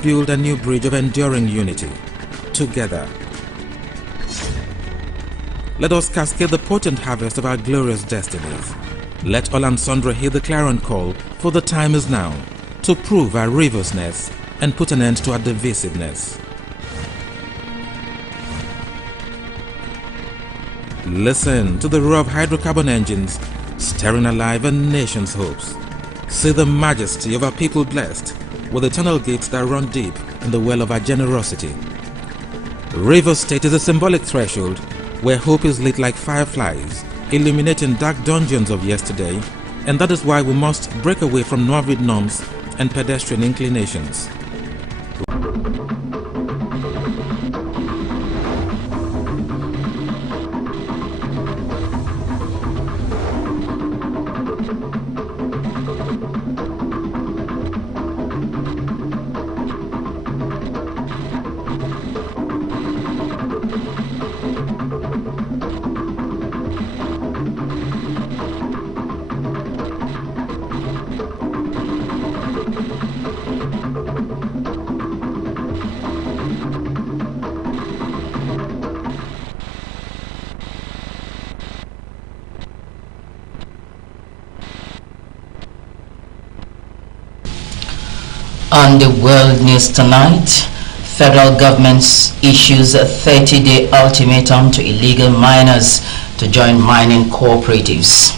and build a new bridge of enduring unity, together. Let us cascade the potent harvest of our glorious destinies. Let all and sundry heed the clarion call, for the time is now, to prove our riversness and put an end to our divisiveness. Listen to the roar of hydrocarbon engines, stirring alive a nation's hopes. See the majesty of our people blessed with eternal gates that run deep in the well of our generosity. River State is a symbolic threshold where hope is lit like fireflies, illuminating dark dungeons of yesterday, and that is why we must break away from Novid norms and pedestrian inclinations. On the World News tonight, federal government issues a 30-day ultimatum to illegal miners to join mining cooperatives.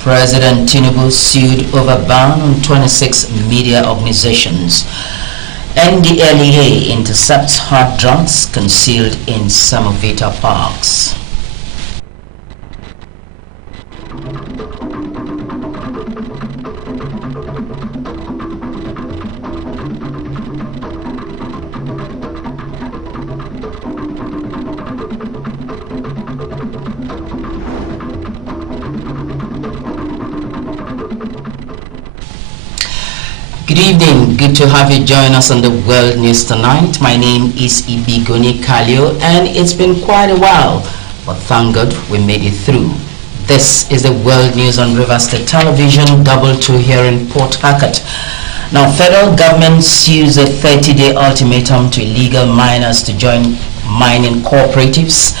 President Tinubu sued over ban on 26 media organizations. NDLEA intercepts hard drugs concealed in Samovita parks. Good evening, good to have you join us on the World News tonight. My name is Ibigoni Kalio and it's been quite a while, but thank God we made it through. This is the World News on River State Television, Double 2 here in Port Harcourt. Now, federal government sues a 30-day ultimatum to illegal miners to join mining cooperatives.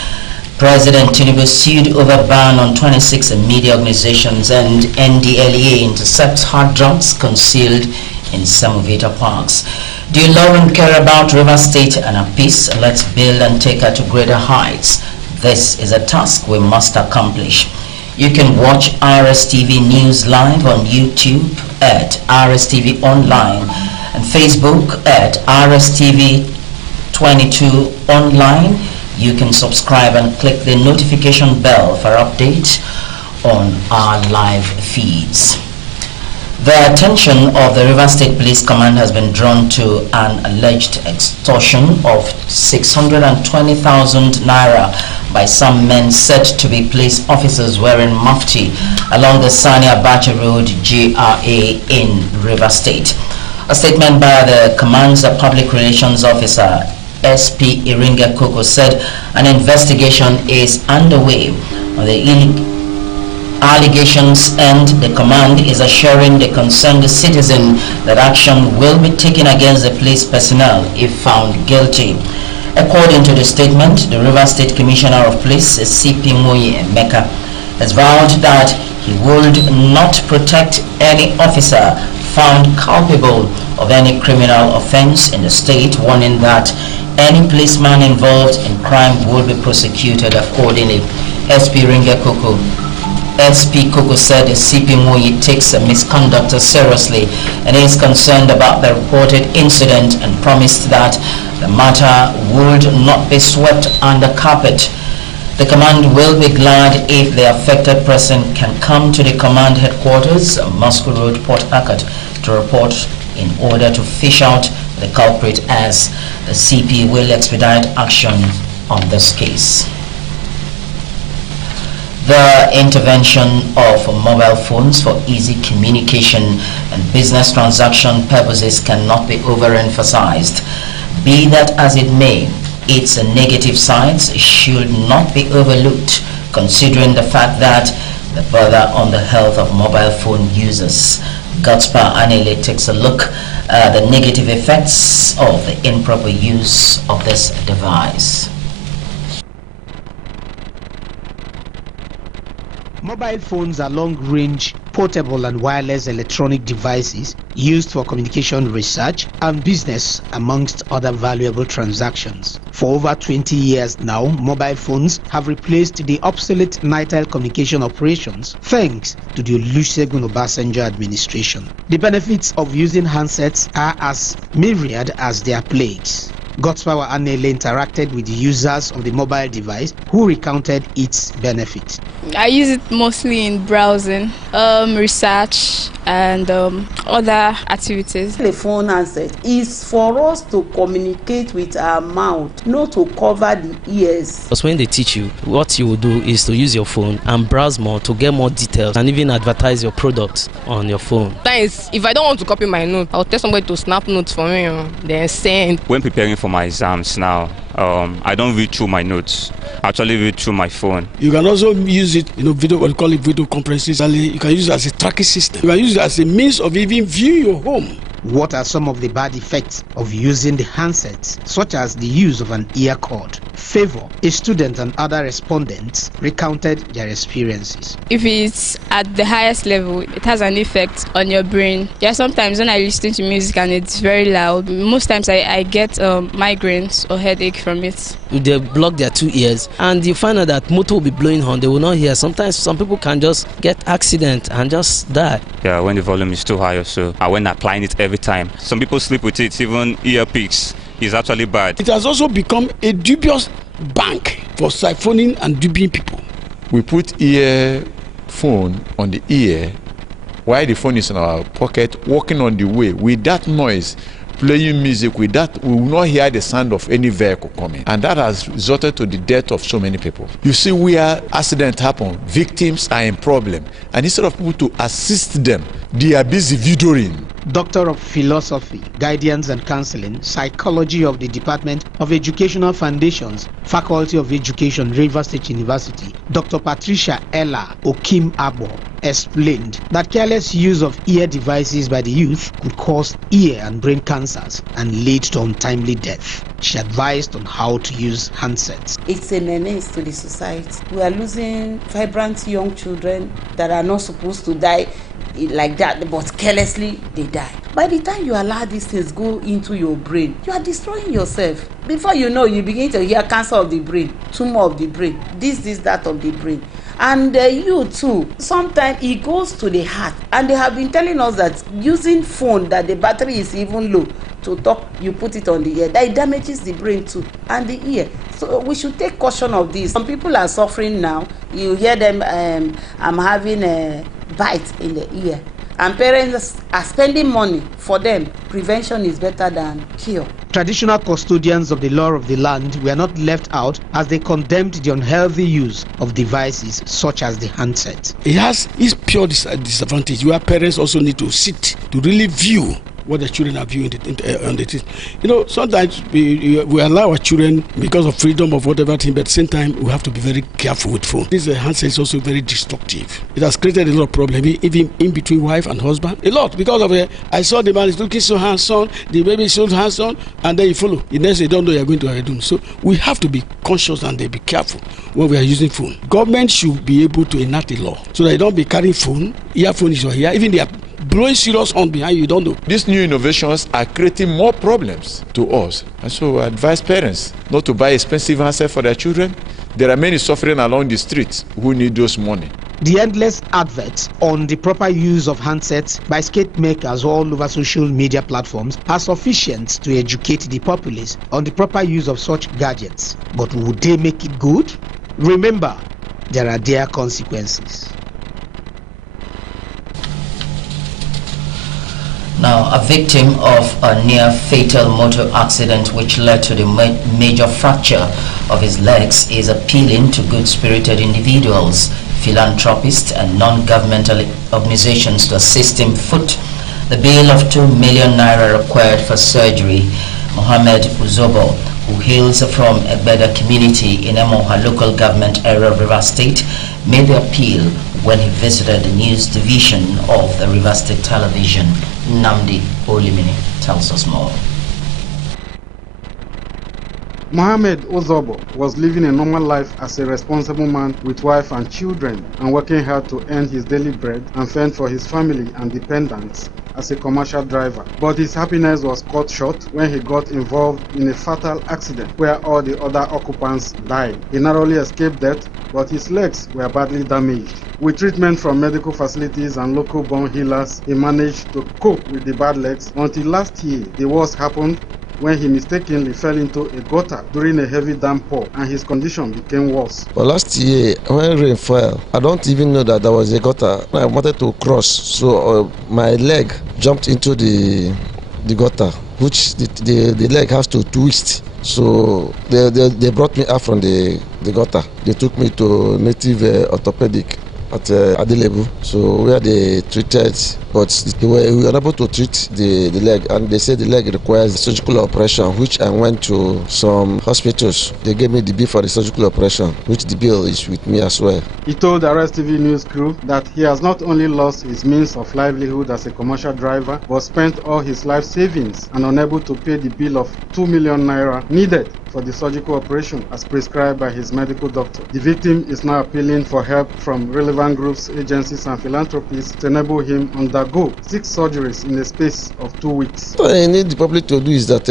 President Tinubu sued over ban on 26 media organizations, and NDLEA intercepts hard drugs concealed in Samovita parks. Do you love and care about River State and our peace? Let's build and take her to greater heights. This is a task we must accomplish. You can watch RSTV News live on YouTube at RSTV Online and Facebook at RSTV 22 Online. You can subscribe and click the notification bell for updates on our live feeds. The attention of the River State Police Command has been drawn to an alleged extortion of 620,000 naira by some men said to be police officers wearing mufti along the Sani Abacha Road, GRA in River State. A statement by the command's public relations officer, SP Iringa Koko, said an investigation is underway on the allegations, and the command is assuring the concerned citizen that action will be taken against the police personnel if found guilty. According to the statement, the River State Commissioner of Police, CP Moye Mecca, has vowed that he would not protect any officer found culpable of any criminal offense in the state, warning that any policeman involved in crime will be prosecuted accordingly. SP Ringa Koko SP Koko said CP Moyi takes misconduct seriously and is concerned about the reported incident and promised that the matter would not be swept under carpet. The command will be glad if the affected person can come to the command headquarters, Moscow Road, Port Harcourt, to report in order to fish out the culprit, as the CP will expedite action on this case. The intervention of mobile phones for easy communication and business transaction purposes cannot be overemphasized. Be that as it may, its negative sides should not be overlooked, considering the fact that the burden on the health of mobile phone users. Godspar Anele takes a look the negative effects of the improper use of this device. Mobile phones are long-range, portable and wireless electronic devices used for communication research and business, amongst other valuable transactions. For over 20 years now, mobile phones have replaced the obsolete nighttime communication operations thanks to the Olusegun Obasanjo administration. The benefits of using handsets are as myriad as their plagues. Godspower Anele interacted with the users of the mobile device who recounted its benefits. I use it mostly in browsing, research and other activities. The phone handset is for us to communicate with our mouth, not to cover the ears. Because when they teach you, what you will do is to use your phone and browse more to get more details and even advertise your products on your phone. If I don't want to copy my note, I'll tell somebody to snap notes for me, then send. When preparing for my exams now, I don't read through my notes. I actually read through my phone. You can also use it, video, what we call it video conferences. You can use it as a tracking system. You can use it as a means of even viewing your home. What are some of the bad effects of using the handsets, such as the use of an ear cord? Favor, a student and other respondents recounted their experiences. If it's at the highest level, it has an effect on your brain. Yeah, sometimes when I listen to music and it's very loud, most times I get migraines or headache from it. They block their two ears and you find out that motor will be blowing on, they will not hear. Sometimes some people can just get accident and just die. Yeah, when the volume is too high or so, and when applying it every time. Some people sleep with it, even earpiece is actually bad. It has also become a dubious bank for siphoning and duping people. We put earphone on the ear while the phone is in our pocket, walking on the way. With that noise, playing music, with that, we will not hear the sound of any vehicle coming. And that has resulted to the death of so many people. You see, where accidents happen, victims are in problem. And instead of people to assist them, they are busy videoing. Doctor of Philosophy, Guidance and Counseling, Psychology of the Department of Educational Foundations, Faculty of Education, Rivers State University, Dr. Patricia Ella Okim-Abo, explained that careless use of ear devices by the youth could cause ear and brain cancers and lead to untimely death. She advised on how to use handsets. It's a menace to the society. We are losing vibrant young children that are not supposed to die like that, but carelessly they die. By the time you allow these things go into your brain, you are destroying yourself. Before you know, you begin to hear cancer of the brain, tumor of the brain, this, that of the brain. And you too, sometimes it goes to the heart. And they have been telling us that using phone, that the battery is even low, to talk, you put it on the ear, that it damages the brain too, and the ear. So we should take caution of this. Some people are suffering now. You hear them, I'm having a bite in the ear. And parents are spending money for them. Prevention is better than cure. Traditional custodians of the law of the land were not left out as they condemned the unhealthy use of devices such as the handset. It has its pure disadvantage. Where parents also need to sit to really view what the children are viewing on the thing. Sometimes we allow our children because of freedom of whatever thing, but at the same time we have to be very careful with phone. This handset is also very destructive. It has created a lot of problems, even in between wife and husband. A lot, because of I saw the man is looking so handsome, the baby is so handsome, and then you follow. The next day you don't know you're going to a doom. So we have to be conscious and be careful when we are using phone. Government should be able to enact a law so that you don't be carrying phone, earphone is your ear, even they are blowing serious on behind you don't know. These new innovations are creating more problems to us. And so I advise parents not to buy expensive handsets for their children. There are many suffering along the streets who need those money. The endless adverts on the proper use of handsets by skate makers all over social media platforms are sufficient to educate the populace on the proper use of such gadgets. But would they make it good? Remember, there are their consequences. Now, a victim of a near-fatal motor accident which led to the major fracture of his legs is appealing to good-spirited individuals, philanthropists and non-governmental organizations to assist him foot the bill of 2 million naira required for surgery. Mohammed Uzobo, who hails from Egbeda community in Emoha local government area of Rivers State, made the appeal when he visited the news division of the Rivers State Television. Namdi Olimini. tells us more. Mohammed Ozobo was living a normal life as a responsible man with wife and children and working hard to earn his daily bread and fend for his family and dependents as a commercial driver. But his happiness was cut short when he got involved in a fatal accident where all the other occupants died. He narrowly escaped death, but his legs were badly damaged. With treatment from medical facilities and local born healers, he managed to cope with the bad legs until last year. The worst happened when he mistakenly fell into a gutter during a heavy downpour and his condition became worse. Well, last year when rain fell, I don't even know that there was a gutter. I wanted to cross, so my leg jumped into the gutter, which the leg has to twist. So they brought me out from the gutter. They took me to native orthopedic at Adelebu, so where they treated, but we were unable to treat the leg, and they said the leg requires surgical operation, which I went to some hospitals. They gave me the bill for the surgical operation, which the bill is with me as well. He told the RSTV news crew that he has not only lost his means of livelihood as a commercial driver, but spent all his life savings and unable to pay the bill of 2 million naira needed for the surgical operation as prescribed by his medical doctor. The victim is now appealing for help from relevant groups, agencies and philanthropists to enable him undergo 6 surgeries in a space of 2 weeks. What I need the public to do is that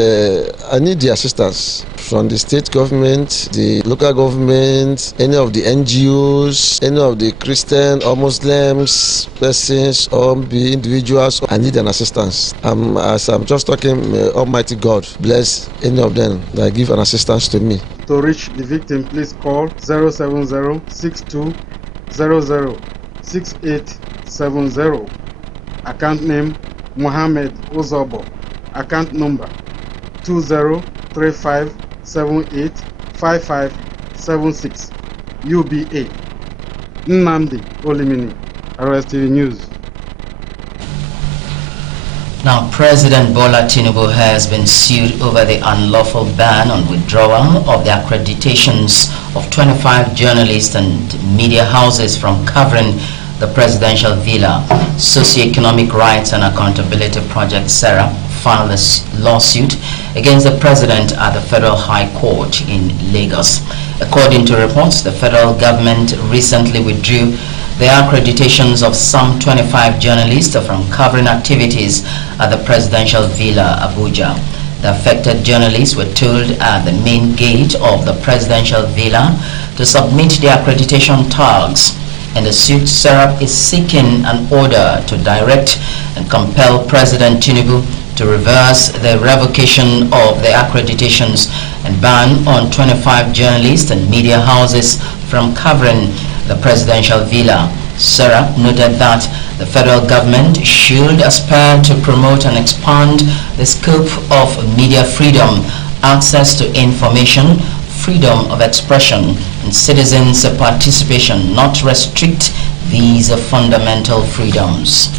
I need the assistance from the state government, the local government, any of the NGOs, any of the Christian or Muslims, persons or the individuals. I need an assistance. As I'm just talking, Almighty God bless any of them that give an assistance to me. To reach the victim, please call 070-6200-6870. Account name Mohammed Ozobo. Account number 2035785576. UBA. Nnamdi Olimini, RSTV News. Now, President Bola Tinubu has been sued over the unlawful ban on withdrawal of the accreditations of 25 journalists and media houses from covering the presidential villa. Socioeconomic Rights and Accountability Project, SERA, filed a lawsuit against the president at the Federal High Court in Lagos. According to reports, the federal government recently withdrew the accreditations of some 25 journalists from covering activities at the presidential villa, Abuja. The affected journalists were told at the main gate of the presidential villa to submit their accreditation tags. And the suit SERAP is seeking an order to direct and compel President Tinubu to reverse the revocation of the accreditations and ban on 25 journalists and media houses from covering the presidential villa. SERAP noted that the federal government should aspire to promote and expand the scope of media freedom, access to information, freedom of expression, and citizens' participation, not restrict these fundamental freedoms.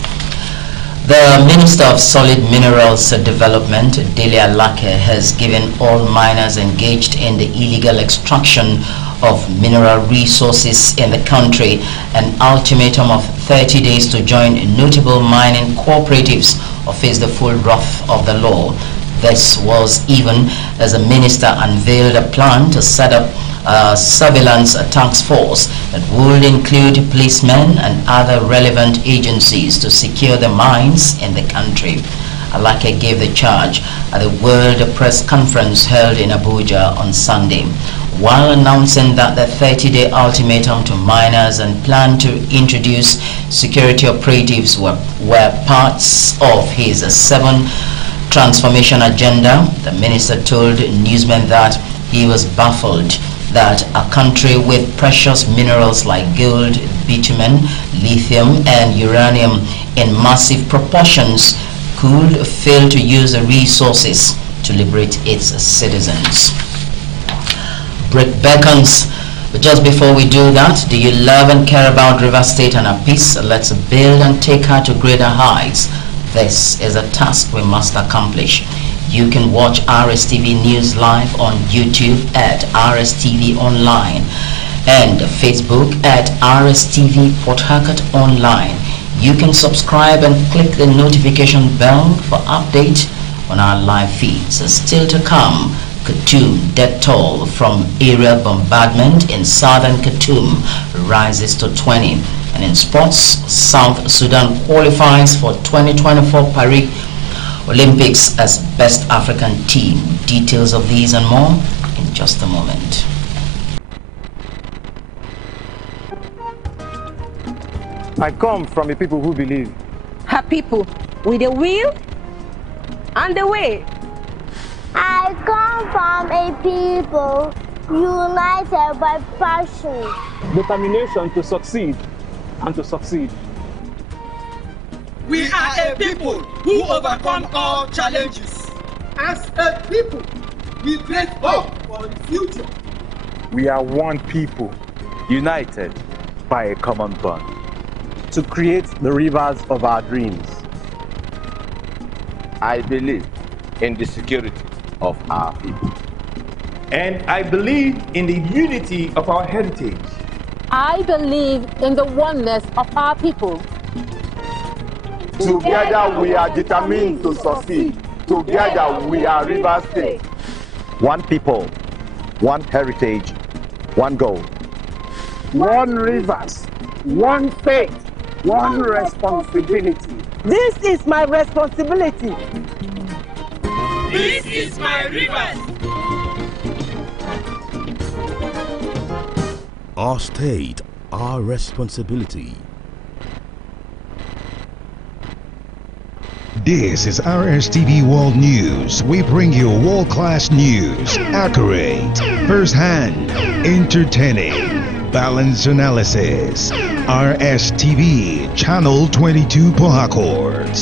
The Minister of Solid Minerals Development, Dele Alake, has given all miners engaged in the illegal extraction of mineral resources in the country an ultimatum of 30 days to join notable mining cooperatives or face the full wrath of the law. This was even as the minister unveiled a plan to set up a surveillance task force that would include policemen and other relevant agencies to secure the mines in the country. Alake gave the charge at the World Press Conference held in Abuja on Sunday, while announcing that the 30-day ultimatum to miners and plan to introduce security operatives were parts of his 7 transformation agenda. The minister told newsmen that he was baffled that a country with precious minerals like gold, bitumen, lithium and uranium in massive proportions could fail to use the resources to liberate its citizens. Break beckons. But just before we do that, do you love and care about River State and her peace? Let's build and take her to greater heights. This is a task we must accomplish. You can watch RSTV News live on YouTube at RSTV Online and Facebook at RSTV Port Harcourt Online. You can subscribe and click the notification bell for update on our live feeds. Still to come, Khartoum death toll from aerial bombardment in southern Khartoum rises to 20. And in sports, South Sudan qualifies for 2024 Paris Olympics as best African team. Details of these and more in just a moment. I come from a people who believe. Her people with a will and a way. I come from a people united by passion, Determination to succeed and to succeed. We are a people who overcome all challenges. As a people, we create hope for the future. We are one people, united by a common bond, to create the rivers of our dreams. I believe in the security of our people. And I believe in the unity of our heritage. I believe in the oneness of our people. Together we are determined to succeed. Together we are River State. One people, one heritage, one goal. One rivers, one faith, one responsibility. This is my responsibility. This is my rivers. Our state, our responsibility. This is RSTV World News. We bring you world-class news, accurate, first-hand, entertaining, balanced analysis. RSTV, Channel 22 Port Harcourt.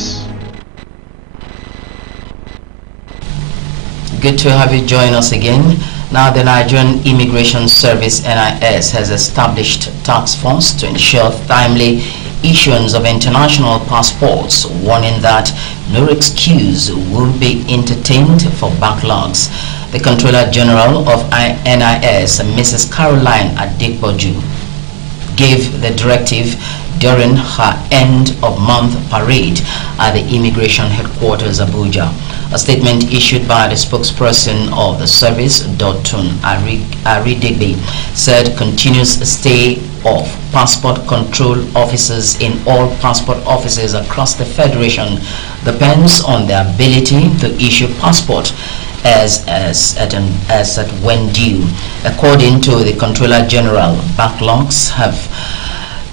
Good to have you join us again. Now, the Nigerian Immigration Service (NIS) has established task force to ensure timely issuance of international passports, warning that no excuse will be entertained for backlogs. The Controller General of NIS, Mrs. Caroline Adekboju, gave the directive during her end-of-month parade at the Immigration Headquarters, Abuja. A statement issued by the spokesperson of the service, Dotun Aridegbe, said continuous stay of passport control officers in all passport offices across the Federation depends on their ability to issue passport as at when due. According to the Controller General, backlogs have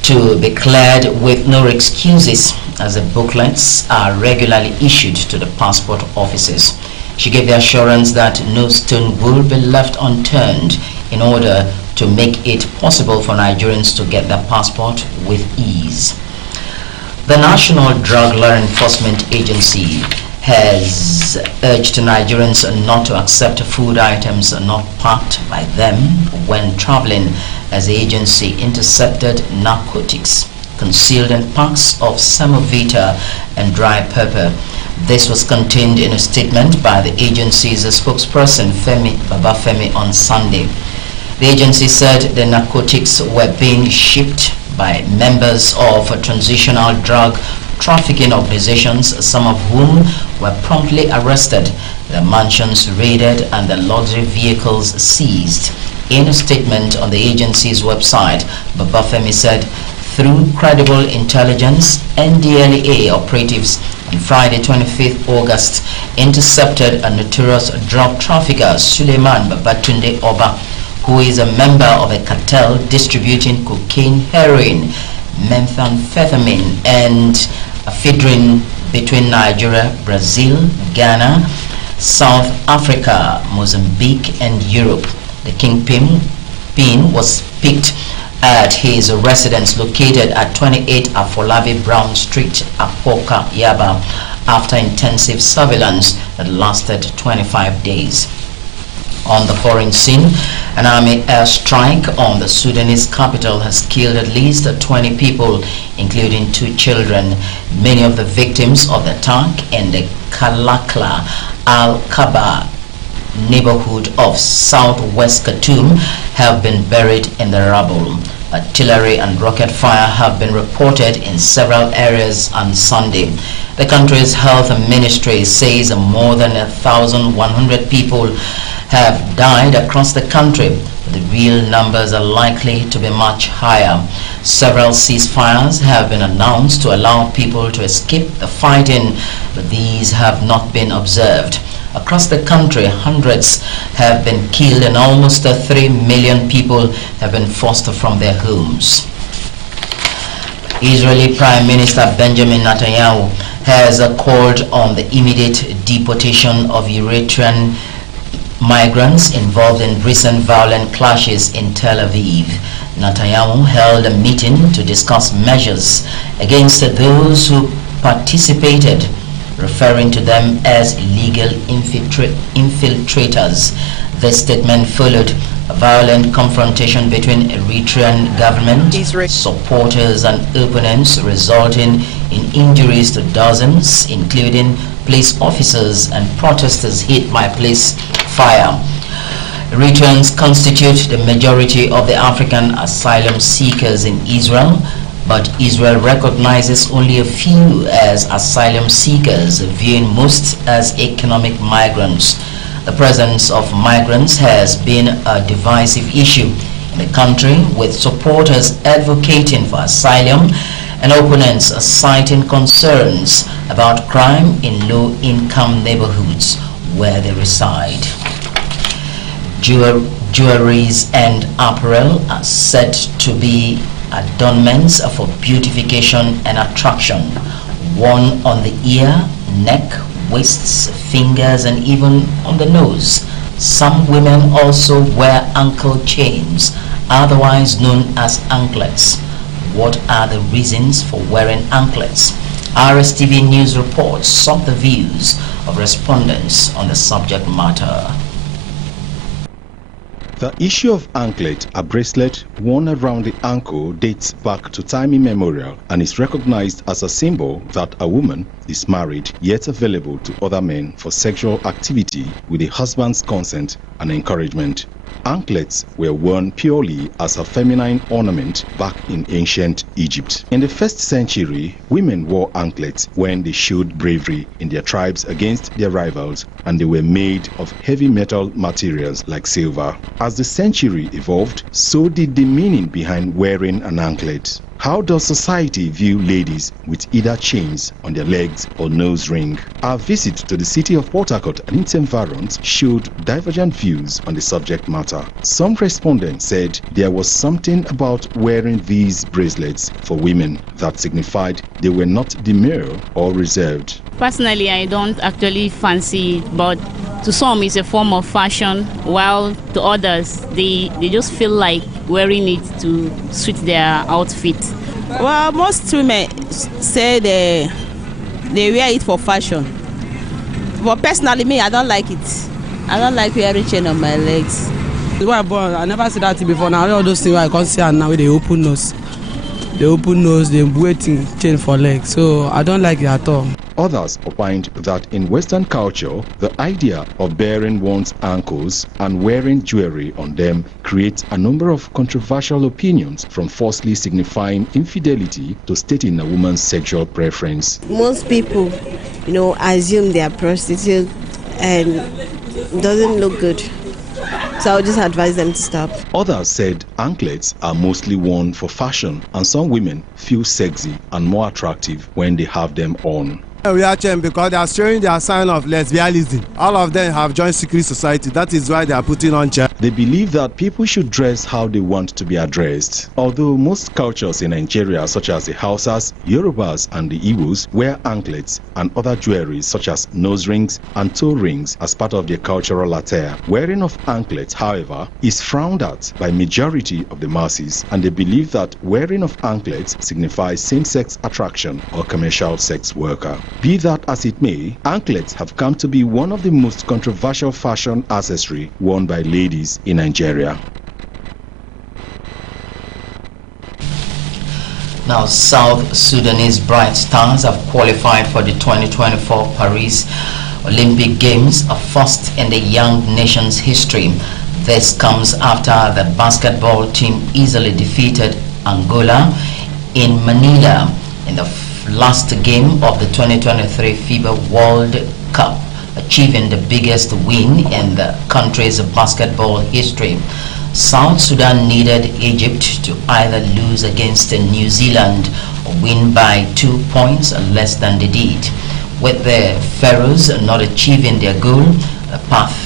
to be cleared with no excuses, as the booklets are regularly issued to the passport offices. She gave the assurance that no stone will be left unturned in order to make it possible for Nigerians to get their passport with ease. The National Drug Law Enforcement Agency has urged Nigerians not to accept food items not packed by them when traveling, as the agency intercepted narcotics concealed in packs of semovita and dry pepper. This was contained in a statement by the agency's spokesperson Femi Babafemi on Sunday. The agency said the narcotics were being shipped by members of transitional drug trafficking organizations, some of whom were promptly arrested, the mansions raided and the luxury vehicles seized. In a statement on the agency's website, Babafemi said, through credible intelligence, NDLEA operatives on Friday 25th August intercepted a notorious drug trafficker, Suleiman Babatunde Oba, who is a member of a cartel distributing cocaine, heroin, methamphetamine and ephedrine between Nigeria, Brazil, Ghana, South Africa, Mozambique and Europe. The kingpin was picked at his residence located at 28 Afolabi Brown Street, Apoka, Yaba, after intensive surveillance that lasted 25 days. On the foreign scene, an army airstrike on the Sudanese capital has killed at least 20 people, including 2 children. Many of the victims of the attack in the Kalakla Al-Kaba neighborhood of southwest Khartoum have been buried in the rubble. Artillery and rocket fire have been reported in several areas on Sunday. The country's health ministry says more than 1,100 people have died across the country. The real numbers are likely to be much higher. Several ceasefires have been announced to allow people to escape the fighting, but these have not been observed. Across the country, hundreds have been killed and almost 3 million people have been forced from their homes. Israeli Prime Minister Benjamin Netanyahu has called on the immediate deportation of Eritrean migrants involved in recent violent clashes in Tel Aviv. Netanyahu held a meeting to discuss measures against those who participated, referring to them as illegal infiltrators. This statement followed a violent confrontation between Eritrean government supporters and opponents, resulting in injuries to dozens, including police officers and protesters hit by police fire. Eritreans constitute the majority of the African asylum seekers in Israel, but Israel recognizes only a few as asylum seekers, viewing most as economic migrants. The presence of migrants has been a divisive issue in the country, with supporters advocating for asylum and opponents citing concerns about crime in low-income neighborhoods where they reside. Jewelries and apparel are said to be adornments for beautification and attraction, worn on the ear, neck, waists, fingers, and even on the nose. Some women also wear ankle chains, otherwise known as anklets. What are the reasons for wearing anklets? RSTV News reports sought the views of respondents on the subject matter. The issue of anklet, a bracelet worn around the ankle, dates back to time immemorial and is recognized as a symbol that a woman is married yet available to other men for sexual activity with the husband's consent and encouragement. Anklets were worn purely as a feminine ornament back in ancient Egypt. In the 1st century, women wore anklets when they showed bravery in their tribes against their rivals, and they were made of heavy metal materials like silver. As the century evolved, so did the meaning behind wearing an anklet. How does society view ladies with either chains on their legs or nose ring? Our visit to the city of Port Harcourt and its environs showed divergent views on the subject matter. Some respondents said there was something about wearing these bracelets for women that signified they were not demure or reserved. Personally, I don't actually fancy it, but to some it's a form of fashion, while to others they just feel like wearing it to suit their outfit. Well, most women say they wear it for fashion, but personally me, I don't like it. I don't like wearing chain on my legs. I never see that before. Now all those things I can't see, and now they open nose, they waiting chain for legs, so I don't like it at all. Others opined that in Western culture, the idea of bearing one's ankles and wearing jewelry on them creates a number of controversial opinions, from falsely signifying infidelity to stating a woman's sexual preference. Most people, assume they are prostitutes, and it doesn't look good. So I would just advise them to stop. Others said anklets are mostly worn for fashion, and some women feel sexy and more attractive when they have them on. We are changed because they are showing their sign of lesbianism. All of them have joined secret society. That is why they are putting on chain. They believe that people should dress how they want to be addressed. Although most cultures in Nigeria, such as the Hausas, Yorubas, and the Igbos, wear anklets and other jewelry such as nose rings and toe rings as part of their cultural attire. Wearing of anklets, however, is frowned at by majority of the masses, and they believe that wearing of anklets signifies same-sex attraction or commercial sex worker. Be that as it may, anklets have come to be one of the most controversial fashion accessory worn by ladies in Nigeria. Now, South Sudanese Bright Stars have qualified for the 2024 Paris Olympic Games, a first in the young nation's history. This comes after the basketball team easily defeated Angola in Manila in the last game of the 2023 FIBA World Cup, achieving the biggest win in the country's basketball history. South Sudan needed Egypt to either lose against New Zealand or win by 2 points less than they did. With the Pharaohs not achieving their goal, the path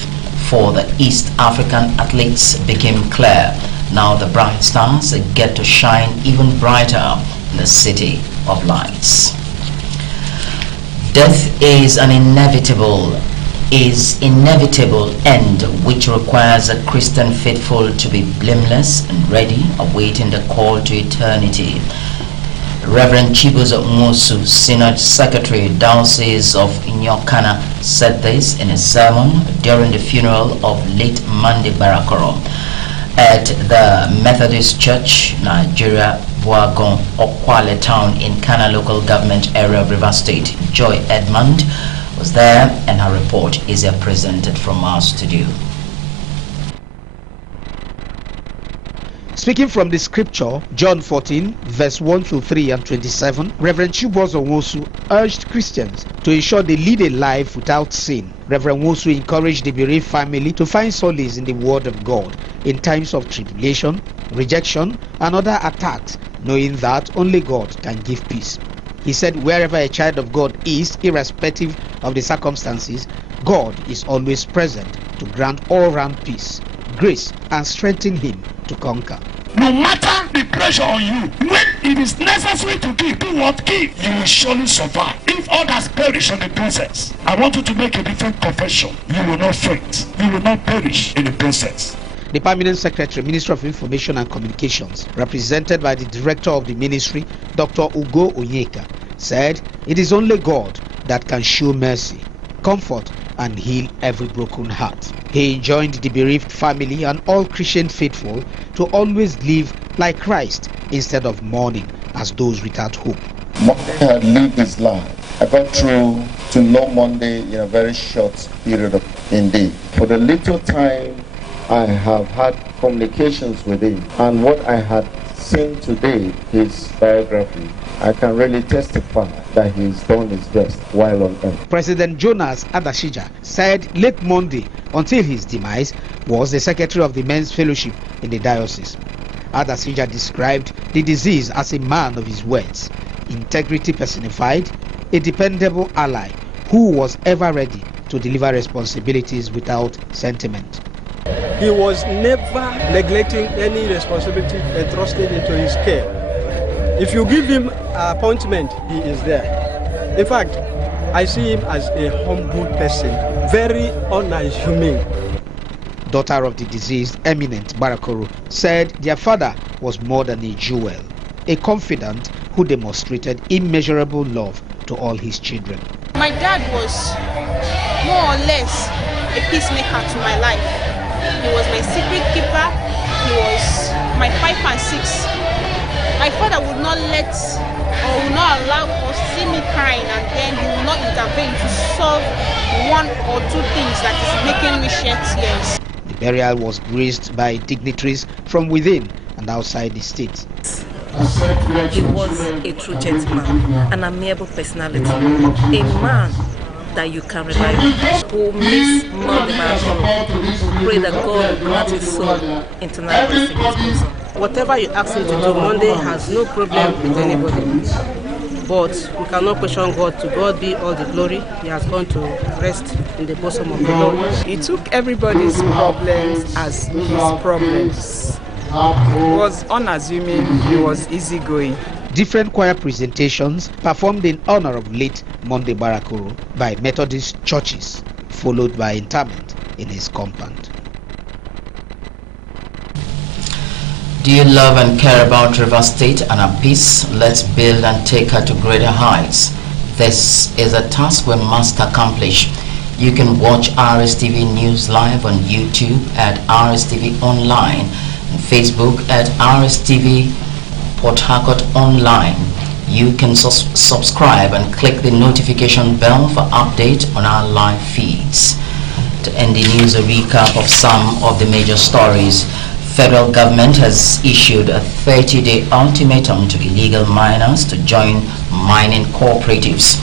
for the East African athletes became clear. Now the bright stars get to shine even brighter in the city of lights. Death is an inevitable end which requires a Christian faithful to be blameless and ready, awaiting the call to eternity. Reverend Chibuzo Umusu, Synod Secretary, Diocese of Inyokana, said this in a sermon during the funeral of late Monday Barakoro at the Methodist Church, Nigeria, Buagon, Okwale Town in Kana local government area of River State. Joy Edmund was there, and her report is presented from our studio. Speaking from the scripture, John 14, verse 1 through 3 and 27, Reverend Chibuzo Nwosu urged Christians to ensure they lead a life without sin. Reverend Nwosu encouraged the bereaved family to find solace in the Word of God in times of tribulation, rejection, and other attacks, knowing that only God can give peace. He said wherever a child of God is, irrespective of the circumstances, God is always present to grant all-round peace, grace, and strengthen him to conquer. No matter the pressure on you, when it is necessary to give, do what give. You will surely survive. If others perish in the process, I want you to make a different confession. You will not faint. You will not perish in the process. The Permanent Secretary, Ministry of Information and Communications, represented by the Director of the Ministry, Dr. Ugo Onyeka, said it is only God that can show mercy, comfort, and heal every broken heart. He enjoined the bereaved family and all Christian faithful to always live like Christ instead of mourning as those without hope. Monday had lived his life. I got through to know Monday in a very short period of indeed. For the little time I have had communications with him, and what I had seen today, his biography, I can really testify that he's done his best while on earth. President Jonas Adashija said late Monday, until his demise, was the secretary of the Men's Fellowship in the diocese. Adashija described the disease as a man of his words, integrity personified, a dependable ally who was ever ready to deliver responsibilities without sentiment. He was never neglecting any responsibility entrusted into his care. If you give him an appointment, he is there. In fact, I see him as a humble person, very unassuming. Daughter of the deceased, Eminent Barakoro, said their father was more than a jewel, a confidant who demonstrated immeasurable love to all his children. My dad was more or less a peacemaker to my life. He was my secret keeper. He was my 5 and 6. My father would not let or would not allow us to see me crying, and then he will not intervene to solve 1 or 2 things that is making me shed tears. The burial was graced by dignitaries from within and outside the state. He was a true gentleman, an amiable personality, a man that you can rely on, who miss Monday Barakoro. Pray that God will grant his soul eternal rest in his bosom. Whatever you ask him to do, Monday has no problem with anybody. But we cannot question God. To God be all the glory. He has gone to rest in the bosom of the Lord. He took everybody's problems as his problems. He was unassuming, he was easygoing. Different choir presentations performed in honor of late Monday Barakoro by Methodist churches, followed by interment in his compound. Do you love and care about River State and her peace? Let's build and take her to greater heights. This is a task we must accomplish. You can watch RSTV News live on YouTube at RSTV Online and Facebook at RSTV Port Harcourt Online. You can subscribe and click the notification bell for update on our live feeds. To end the news, a recap of some of the major stories. Federal government has issued a 30-day ultimatum to illegal miners to join mining cooperatives.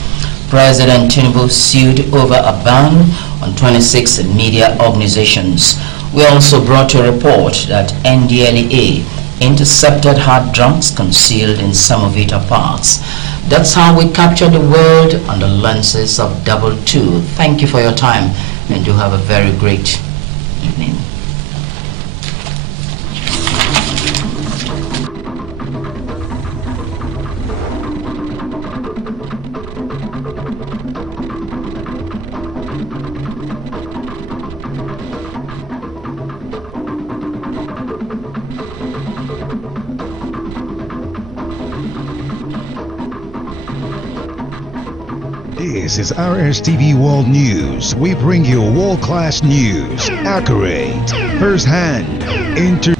President Tinubu sued over a ban on 26 media organizations. We also brought you a report that NDLEA intercepted hard drugs concealed in Samovita parks. That's how we capture the world under lenses of Double 2. Thank you for your time and do have a very great evening. This is RSTV World News. We bring you world-class news, accurate, first-hand, this